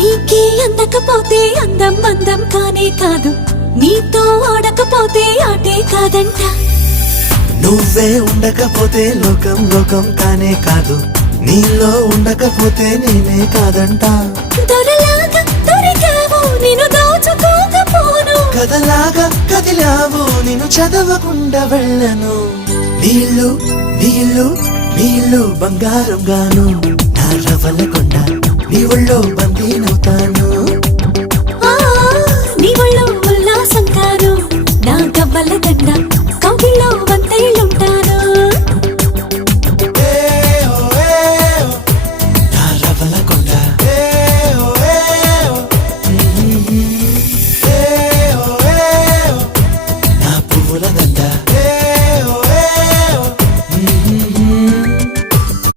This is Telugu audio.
నీకే అందకపోతే అందం అందం కానే కాదు, నీతో ఆడకపోతే ఆటే కాదంట. నువ్వే ఉండకపోతే లోకం లోకం కానే కాదు, నీలో ఉండకపోతే నేనే కాదంట. దొరలాగా దొరికావు నిన్ను దోచుకోకపోను, కథలాగా కదిలావు నిన్ను చదవకుండా వెళ్ళను. నీళ్ళు నీళ్ళు నీళ్ళు బంగారం గాను, నా రవ్వలకొండ నీ ఒళ్ళో బందీనవుతాను. నీ ఒళ్ళో ఉల్లాసం కాను, నా గవ్వల దండ కౌగిల్లో వంతేళ్ళ